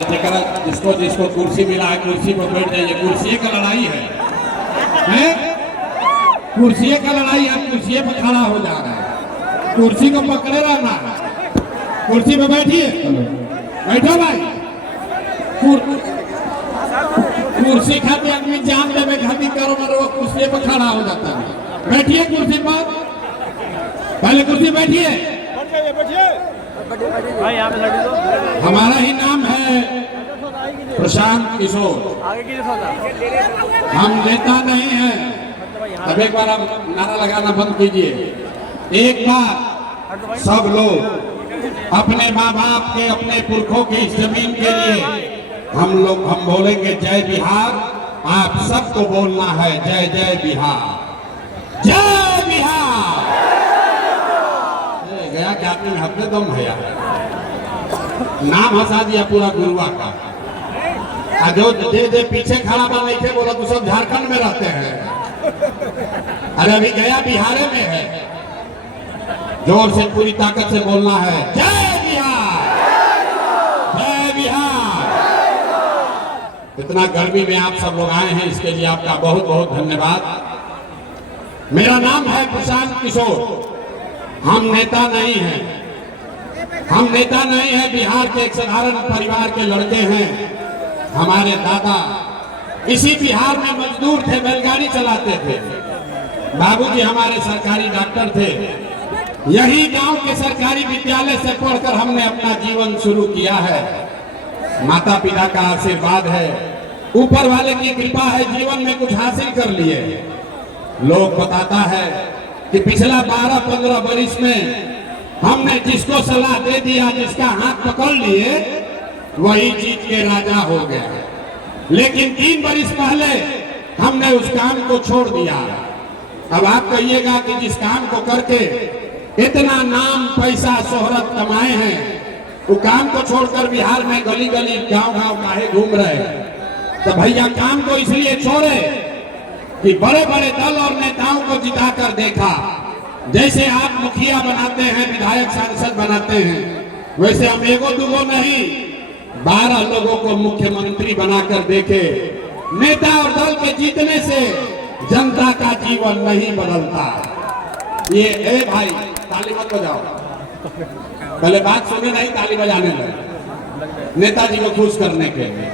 जिसको जिसको कुर्सी मिला है कुर्सी पर बैठ जाइए। कुर्सी का लड़ाई है? कुर्सी का लड़ाई है। कुर्सी पर खड़ा हो जा रहा है, कुर्सी को पकड़े रहना है। कुर्सी पे बैठिए, बैठो भाई। कुर्सी खाते आदमी जान देवे खाती करो मरो, कुर्सी पर खड़ा हो जाता है। बैठिए कुर्सी पर, पहले कुर्सी बैठिए। हमारा ही नाम है प्रशांत किशोर, हम नेता नहीं हैं। अब एक बार आप नारा लगाना बंद कीजिए। एक बार सब लोग अपने माँ बाप के, अपने पुरखों की इस जमीन के लिए हम बोलेंगे जय बिहार। आप सबको बोलना है जय जय बिहार, जय बिहार। गया कि आदमी में हफ्ते दम भैया नाम हंसा दिया पूरा गुरुआ का। जो दे पीछे खड़ा बन नहीं थे बोला तो सब झारखंड में रहते हैं। अरे अभी गया बिहार में है। जोर से पूरी ताकत से बोलना है जय बिहार, जय बिहार। इतना गर्मी में आप सब लोग आए हैं, इसके लिए आपका बहुत बहुत धन्यवाद। मेरा नाम है प्रशांत किशोर। हम नेता नहीं हैं, हम नेता नहीं हैं। बिहार के एक साधारण परिवार के लड़के हैं। हमारे दादा इसी बिहार में मजदूर थे, बैलगाड़ी चलाते थे। बाबूजी हमारे सरकारी डॉक्टर थे। यही गांव के सरकारी विद्यालय से पढ़कर हमने अपना जीवन शुरू किया है। माता पिता का आशीर्वाद है, ऊपर वाले की कृपा है, जीवन में कुछ हासिल कर लिए। लोग बताता है कि पिछला 12-15 वर्ष में हमने जिसको सलाह दे दिया, जिसका हाथ पकड़ लिए, वही जीत के राजा हो गया। लेकिन 3 वर्ष पहले हमने उस काम को छोड़ दिया। अब आप कहिएगा कि जिस काम को करके इतना नाम पैसा शोहरत कमाए हैं, वो काम को छोड़कर बिहार में गली गली गांव-गांव काहे घूम रहे? तो भैया काम को इसलिए छोड़े कि बड़े बड़े दल और नेताओं को जिताकर देखा। जैसे आप मुखिया बनाते हैं, विधायक सांसद बनाते हैं, वैसे हम एगो दुगो नहीं 12 लोगों को मुख्यमंत्री बनाकर देखे। नेता और दल के जीतने से जनता का जीवन नहीं बदलता। ये भाई ताली मत बजाओ, पहले बात सुने, नहीं ताली बजाने लगे नेताजी को खुश करने के लिए।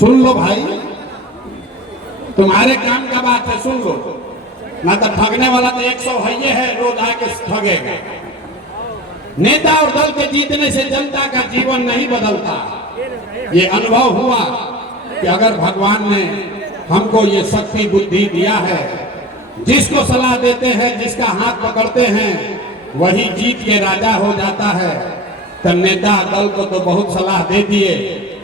सुन लो भाई, तुम्हारे काम का बात है, सुन लो ना। तो ठगने वाला तो 100 है, रोज आके ठगेगा। नेता और दल के जीतने से जनता का जीवन नहीं बदलता। ये अनुभव हुआ कि अगर भगवान ने हमको ये शक्ति बुद्धि दिया है, जिसको सलाह देते हैं, जिसका हाथ पकड़ते हैं, वही जीत के राजा हो जाता है। तो नेता दल को तो बहुत सलाह दे दिए,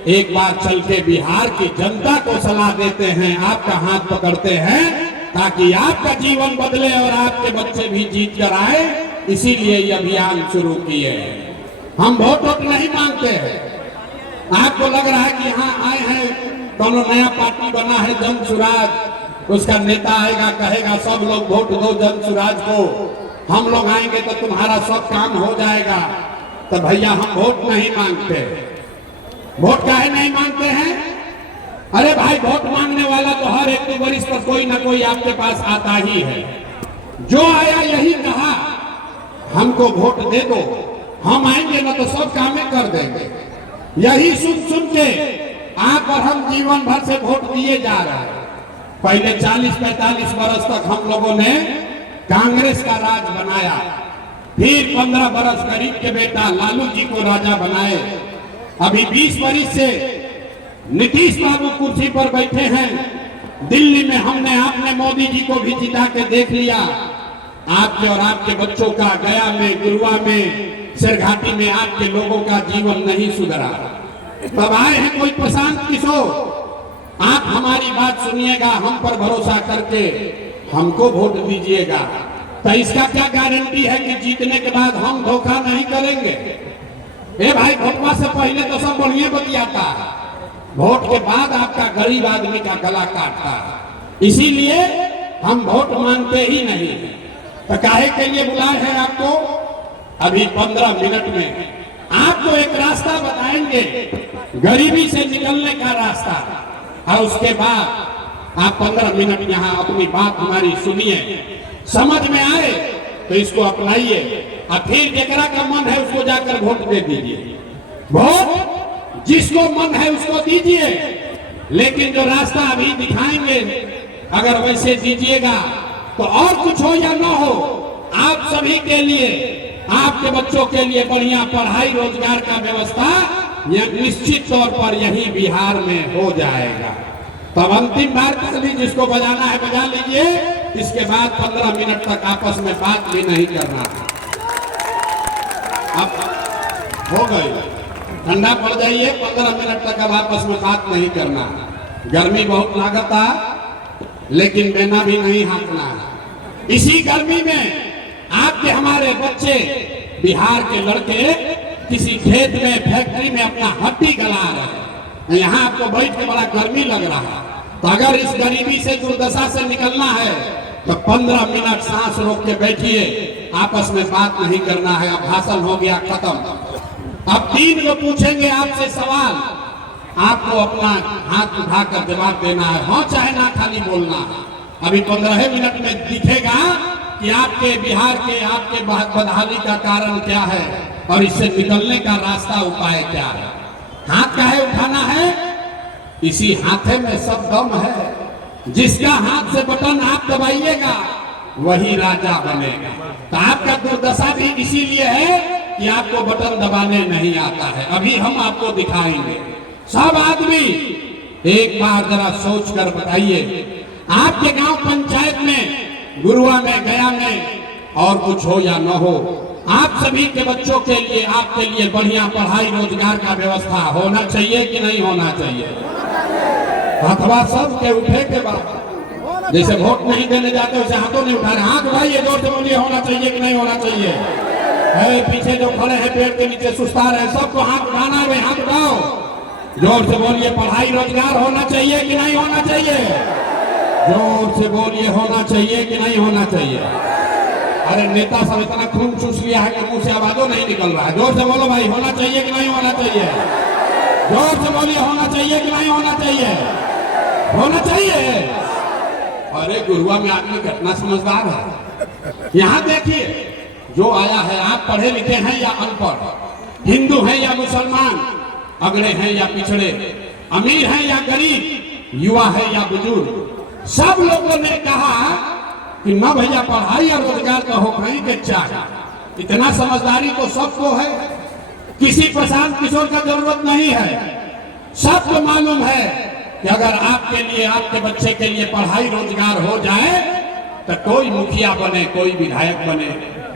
एक बार चल के बिहार की जनता को सलाह देते हैं, आपका हाथ पकड़ते हैं, ताकि आपका जीवन बदले और आपके बच्चे भी जीत कर आए। इसीलिए ये अभियान शुरू किए। हम वोट नहीं मांगते हैं। आपको लग रहा है कि यहाँ आए हैं, दोनों नया पार्टी बना है जन सुराज, उसका नेता आएगा कहेगा सब लोग वोट दो जन सुराज को, हम लोग आएंगे तो तुम्हारा सब काम हो जाएगा। तो भैया हम वोट नहीं मांगते। वोट काहे नहीं मांगते हैं? अरे भाई, वोट मांगने वाला तो हर 1-2 वर्ष पर कोई ना कोई आपके पास आता ही है। जो आया यही कहा हमको वोट दे दो, हम आएंगे ना तो सब कामें कर देंगे। यही सुन सुन के आप और हम जीवन भर से वोट दिए जा रहे हैं। पहले 40-45 वर्ष तक हम लोगों ने कांग्रेस का राज बनाया, फिर 15 वर्ष गरीब के बेटा लालू जी को राजा बनाए। अभी 20 वर्ष से नीतीश बाबू कुर्सी पर बैठे हैं। दिल्ली में हमने आपने मोदी जी को भी जिता के देख लिया। आपके और आपके बच्चों का गया में, गुरुआ में, सिरघाटी में आपके लोगों का जीवन नहीं सुधरा। तब आए हैं कोई प्रशांत किशोर। आप हमारी बात सुनिएगा, हम पर भरोसा करके हमको वोट दीजिएगा। तो इसका क्या गारंटी है कि जीतने के बाद हम धोखा नहीं करेंगे? ए भाई, वोटवा से पहले तो सब बढ़िया बतियाता है, वोट के बाद आपका गरीब आदमी का गला काटता है। इसीलिए हम वोट मांगते ही नहीं। तो काहे के लिए बुलाए हैं आपको? अभी 15 मिनट में आपको एक रास्ता बताएंगे गरीबी से निकलने का रास्ता, और उसके बाद आप 15 मिनट यहाँ अपनी बात हमारी सुनिए, समझ में आए तो इसको अपनाइए, और फिर जकरा का मन है उसको जाकर वोट दे दीजिए। वोट जिसको मन है उसको दीजिए, लेकिन जो रास्ता अभी दिखाएंगे अगर वैसे दीजिएगा तो और कुछ हो या ना हो, आप सभी के लिए, आपके बच्चों के लिए बढ़िया पढ़ाई रोजगार का व्यवस्था यह निश्चित तौर पर यही बिहार में हो जाएगा। तब अंतिम बार कभी जिसको बजाना है बजा लीजिए, इसके बाद 15 मिनट तक आपस में बात भी नहीं करना। अब हो गई, ठंडा पड़ जाइए, 15 मिनट तक अब आपस में बात नहीं करना। गर्मी बहुत लागता, लेकिन बेना भी नहीं हाँकना है। इसी गर्मी में आपके हमारे बच्चे, बिहार के लड़के किसी खेत में फैक्ट्री में अपना हड्डी गला रहे हैं, यहाँ आपको बैठ के बड़ा गर्मी लग रहा है। तो अगर इस गरीबी से दुर्दशा से निकलना है तो 15 मिनट सांस रोक के बैठिए, आपस में बात नहीं करना है। अब भाषण हो गया खत्म। अब 3 को पूछेंगे आपसे सवाल, आपको अपना हाथ उठाकर जवाब देना है, हाँ चाहे ना, खाली बोलना है। अभी 15 मिनट में दिखेगा कि आपके बिहार के, आपके बदहाली का कारण क्या है और इससे निकलने का रास्ता, उपाय क्या है। हाथ काहे उठाना है? इसी हाथे में सब दम है। जिसका हाथ से बटन आप दबाइएगा वही राजा बनेगा। तो आपका दुर्दशा भी इसीलिए है कि आपको बटन दबाने नहीं आता है। अभी हम आपको दिखाएंगे। सब आदमी एक बार जरा सोच कर बताइए, आपके गांव पंचायत में, गुरुआ में, गया में, और कुछ हो या न हो, आप सभी के बच्चों के लिए, आपके लिए बढ़िया पढ़ाई रोजगार का व्यवस्था होना चाहिए कि नहीं होना चाहिए? अथवा सब के उठे के बाद, जैसे वोट नहीं देने जाते वैसे हाथों नहीं उठा रहे, हाथ उठाइए, जोर से बोलिए, होना चाहिए कि नहीं होना चाहिए? पीछे जो खड़े हैं पेड़ के नीचे सुस्ता रहे, सबको हाथ उठाना है, हाथ उठाओ, जोर से बोलिए, पढ़ाई रोजगार होना चाहिए कि नहीं होना चाहिए? जोर से बोलिए, होना चाहिए कि नहीं होना चाहिए? अरे नेता सब इतना खून चूस लिया है कि मुंह से आवाजों नहीं निकल रहा है। जोर से बोलो भाई, होना चाहिए कि नहीं होना चाहिए? जोर से बोलिए, होना चाहिए कि नहीं होना चाहिए? होना चाहिए। अरे गुरुआ में आदमी कितना समझदार है। यहाँ देखिए, जो आया है, आप पढ़े लिखे हैं या अनपढ़, हिंदू हैं या मुसलमान, अगड़े हैं या पिछड़े, अमीर हैं या गरीब, युवा है या बुजुर्ग, सब लोगों ने कहा कि न भैया पढ़ाई और रोजगार का हो कहीं के चाहे। इतना समझदारी तो सबको है, किसी प्रशांत किशोर का जरूरत नहीं है। सबको मालूम है कि अगर आपके लिए, आपके बच्चे के लिए पढ़ाई रोजगार हो जाए तो कोई मुखिया बने, कोई विधायक बने,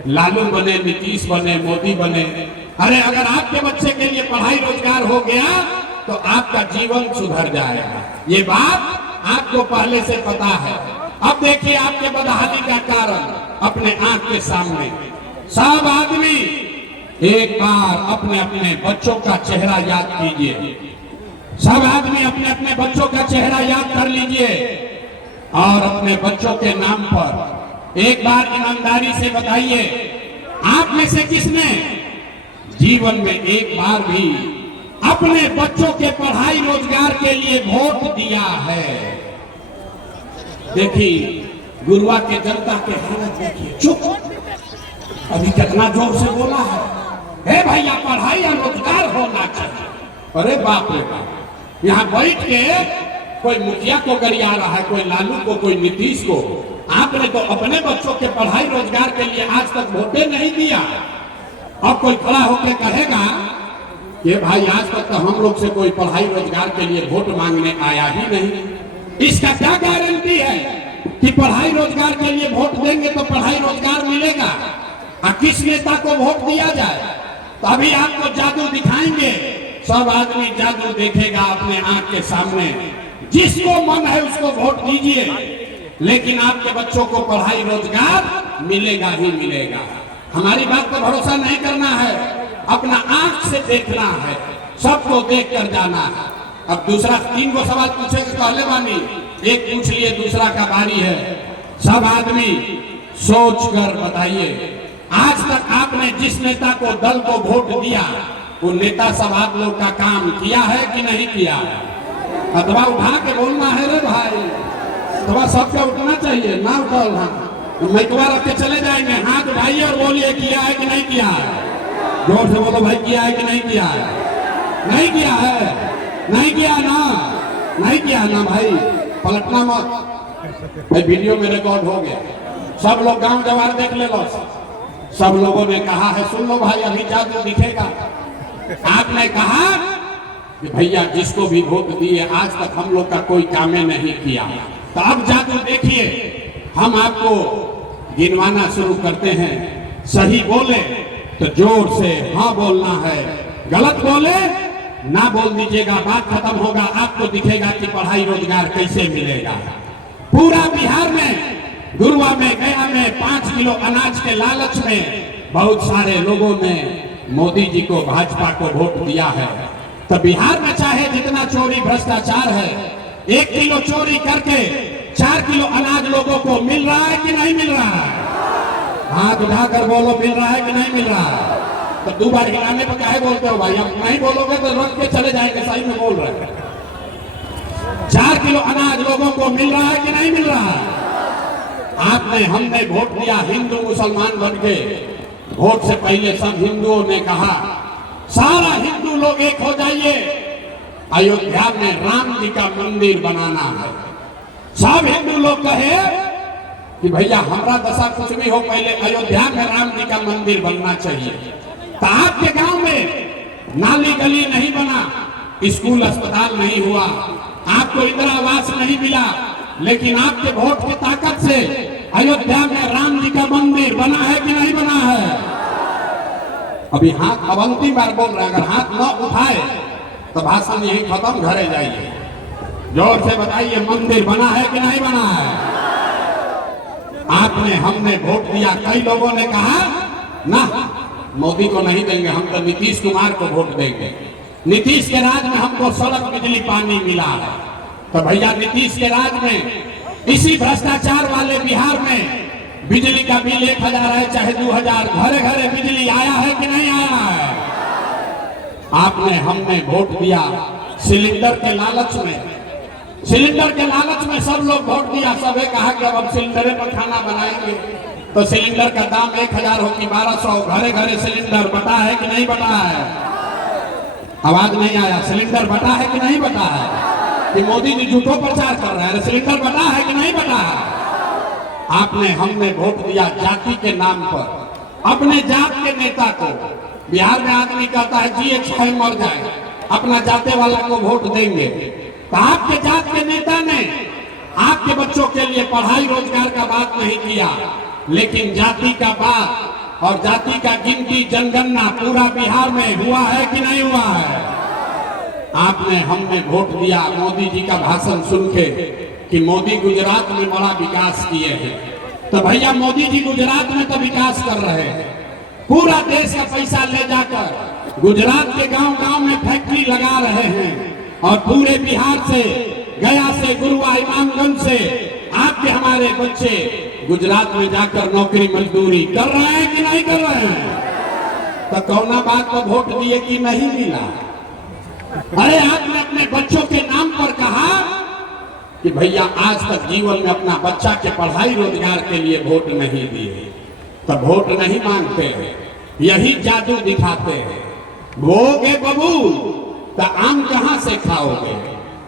लालू बने, नीतीश बने, मोदी बने, अरे अगर आपके बच्चे के लिए पढ़ाई रोजगार हो गया तो आपका जीवन सुधर जाएगा। ये बात आपको पहले से पता है। अब देखिए आपके बदहाली का कारण अपने आंख के सामने। सब आदमी एक बार अपने अपने बच्चों का चेहरा याद कीजिए। सब आदमी अपने अपने बच्चों का चेहरा याद कर लीजिए और अपने बच्चों के नाम पर एक बार ईमानदारी से बताइए, आप में से किसने जीवन में एक बार भी अपने बच्चों के पढ़ाई रोजगार के लिए वोट दिया है? देखिए गुरुआ के जनता के हालत देखिए, चुप। अभी कितना जोर से बोला है, भैया पढ़ाई या रोजगार होना चाहिए। अरे बाप रे बाप, यहाँ बैठ के कोई मुखिया को गरिया रहा है, कोई लालू को, कोई नीतीश को। आपने तो अपने बच्चों के पढ़ाई रोजगार के लिए आज तक वोटे नहीं दिया। अब कोई खड़ा होकर कहेगा कि भाई आज तक तो हम लोग से कोई पढ़ाई रोजगार के लिए वोट मांगने आया ही नहीं। इसका क्या गारंटी है कि पढ़ाई रोजगार के लिए वोट देंगे तो पढ़ाई रोजगार मिलेगा? और किस नेता को वोट दिया जाए? तो अभी आपको जादू दिखाएंगे। सब आदमी जादू देखेगा अपने आंख के सामने। जिसको मन है उसको वोट दीजिए, लेकिन आपके बच्चों को पढ़ाई रोजगार मिलेगा ही मिलेगा। हमारी बात पर भरोसा नहीं करना है, अपना आंख से देखना है, सबको देख कर जाना है। अब दूसरा 3 को सवाल पूछेंगे, पहले बानी एक पूछ लिए, दूसरा का बारी है। सब आदमी सोच कर बताइए, आज तक आपने जिस नेता को, दल को वोट दिया, वो नेता सब आप लोग का काम किया है कि नहीं किया है? अथवा उठा के बोलना है रे भाई, अथवा सबका उठना चाहिए, ना उठा मैकवा रख के चले जाएंगे। हाथ उठाइए और बोलिए किया है कि नहीं किया है। जोर से बोलो भाई, किया है कि नहीं किया है? नहीं किया है, नहीं किया ना, नहीं किया ना भाई, पलटना मत भाई। वीडियो में रिकॉर्ड हो गया, सब लोग गांव जवार देख ले लो। सब लोगों ने कहा है, सुन लो भाई, अभी जादू दिखेगा। आपने कहा कि भैया जिसको भी वोट दिए आज तक हम लोग का कोई काम नहीं किया, तो अब जादू देखिए। हम आपको गिनवाना शुरू करते हैं, सही बोले तो जोर से हाँ बोलना है, गलत बोले ना बोल दीजिएगा, बात खत्म होगा। आपको दिखेगा कि पढ़ाई रोजगार कैसे मिलेगा। पूरा बिहार में, गुरुआ में, गया में 5 किलो अनाज के लालच में बहुत सारे लोगों ने मोदी जी को, भाजपा को वोट दिया है। तो बिहार में चाहे जितना चोरी भ्रष्टाचार है, 1 किलो चोरी करके 4 किलो अनाज लोगों को मिल रहा है कि नहीं मिल रहा है? हाथ उठाकर बोलो, मिल रहा है कि नहीं मिल रहा है? तो 2 बार हिलाने पर काहे बोलते हो भाई? अब नहीं बोलोगे तो रख के चले जाएंगे। सही में बोल रहे हैं, 4 किलो अनाज लोगों को मिल रहा है कि नहीं मिल रहा है? आपने, हमने वोट दिया, हिंदू मुसलमान बन के। वोट से पहले सब हिंदुओं ने कहा सारा हिंदू लोग एक हो जाइए, अयोध्या में राम जी का मंदिर बनाना है। सब हिंदू लोग कहे कि भैया हमारा दशा कुछ भी हो, पहले अयोध्या में राम जी का मंदिर बनना चाहिए। तो आपके गांव में नाली गली नहीं बना, स्कूल अस्पताल नहीं हुआ, आपको इंदिरा आवास नहीं मिला, लेकिन आपके वोट की ताकत से अयोध्या में राम जी का मंदिर बना है कि नहीं बना है? अभी हाथ अब अंतिम बार बोल रहे हैं, अगर हाथ न उठाए तो भाषण यही खत्म, घरे जाइए। जोर से बताइए, मंदिर बना है कि नहीं बना है? आपने, हमने वोट दिया। कई लोगों ने कहा ना मोदी को नहीं देंगे, हम तो नीतीश कुमार को वोट देंगे। नीतीश के राज में हमको सड़क बिजली पानी मिला है। तो भैया नीतीश के राज में, इसी भ्रष्टाचार वाले बिहार में बिजली का बिल 1000 है चाहे 2000, घरे घरे बिजली आया है कि नहीं आया है? आपने, हमने वोट दिया सिलेंडर के लालच में। सिलेंडर के लालच में सब लोग वोट दिया। सबे कहा कि अब सिलेंडर पर खाना बनाएंगे। तो सिलेंडर का दाम 1000 हो कि 1200, घरे घरे सिलेंडर बटा है कि नहीं बटा है? आवाज नहीं आया। सिलेंडर बटा है कि नहीं बटा है? कि मोदी जी झूठो प्रचार कर रहे हैं? सिलेंडर बटा है कि नहीं बटा है? आपने, हमने वोट दिया जाति के नाम पर। अपने जात के नेता को, बिहार में आदमी कहता है जिए चाहे मर जाए, अपना जाते वाला को वोट देंगे। तो आपके जात के नेता ने आपके बच्चों के लिए पढ़ाई रोजगार का बात नहीं किया, लेकिन जाति का बात और जाति का गिनती जनगणना पूरा बिहार में हुआ है कि नहीं हुआ है? आपने, हमने वोट दिया मोदी जी का भाषण सुन के कि मोदी गुजरात में बड़ा विकास किए हैं। तो भैया मोदी जी गुजरात में तो विकास कर रहे हैं, पूरा देश का पैसा ले जाकर गुजरात के गांव गांव में फैक्ट्री लगा रहे हैं, और पूरे बिहार से, गया से, गुरुआ, इमामगंज से आपके हमारे बच्चे गुजरात में जाकर नौकरी मजदूरी कर रहे हैं कि नहीं कर रहे हैं? तो कौना बात को वोट दिए कि नहीं मिला? अरे आपने अपने बच्चों के नाम पर कहा कि भैया आज तक जीवन में अपना बच्चा के पढ़ाई रोजगार के लिए वोट नहीं दिए, तो वोट नहीं मांगते हैं, यही जादू दिखाते हैं। भोगे बबू तो आम कहां से खाओगे?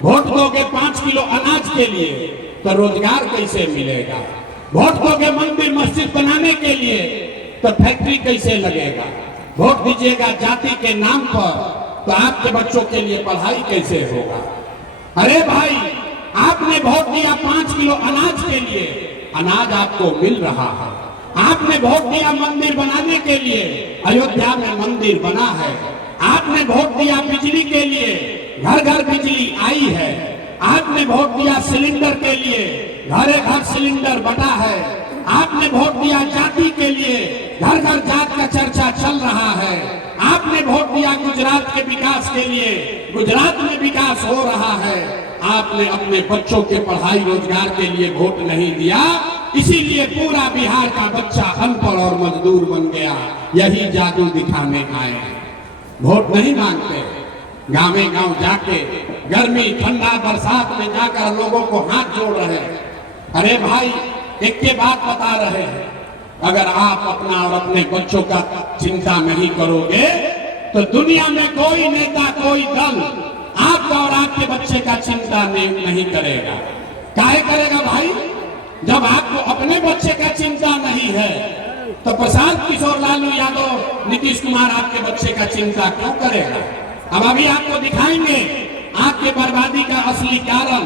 वोट दोगे 5 किलो अनाज के लिए तो रोजगार कैसे मिलेगा? वोट दोगे मंदिर मस्जिद बनाने के लिए तो फैक्ट्री कैसे लगेगा? वोट दीजिएगा जाति के नाम पर तो आपके बच्चों के लिए पढ़ाई कैसे होगा? अरे भाई, आपने वोट दिया 5 किलो अनाज के लिए, अनाज आपको मिल रहा है। आपने वोट दिया मंदिर बनाने के लिए, अयोध्या में मंदिर बना है। आपने वोट दिया बिजली के लिए, घर घर बिजली आई है। आपने वोट दिया सिलेंडर के लिए, घरे घर सिलेंडर बटा है। आपने वोट दिया जाति के लिए, घर घर जात का चर्चा चल रहा है। आपने वोट दिया गुजरात के विकास के लिए, गुजरात में विकास हो रहा है। आपने अपने बच्चों के पढ़ाई रोजगार के लिए वोट नहीं दिया, इसीलिए पूरा बिहार का बच्चा अनपढ़ और मजदूर बन गया। यही जादू दिखाने आए हैं। वोट नहीं मांगते, गाँव गांव जाके गर्मी ठंडा बरसात में जाकर लोगों को हाथ जोड़ रहे हैं। अरे भाई, एक के बात बता रहे हैं, अगर आप अपना और अपने बच्चों का चिंता नहीं करोगे तो दुनिया में कोई नेता, कोई दल आपका और आपके बच्चे का चिंता नहीं करेगा। काहे करेगा भाई? जब आपको अपने बच्चे का चिंता नहीं है तो प्रशांत किशोर लालू यादव, नीतीश कुमार आपके बच्चे का चिंता क्यों करेगा? अब अभी आपको दिखाएंगे आपके बर्बादी का असली कारण।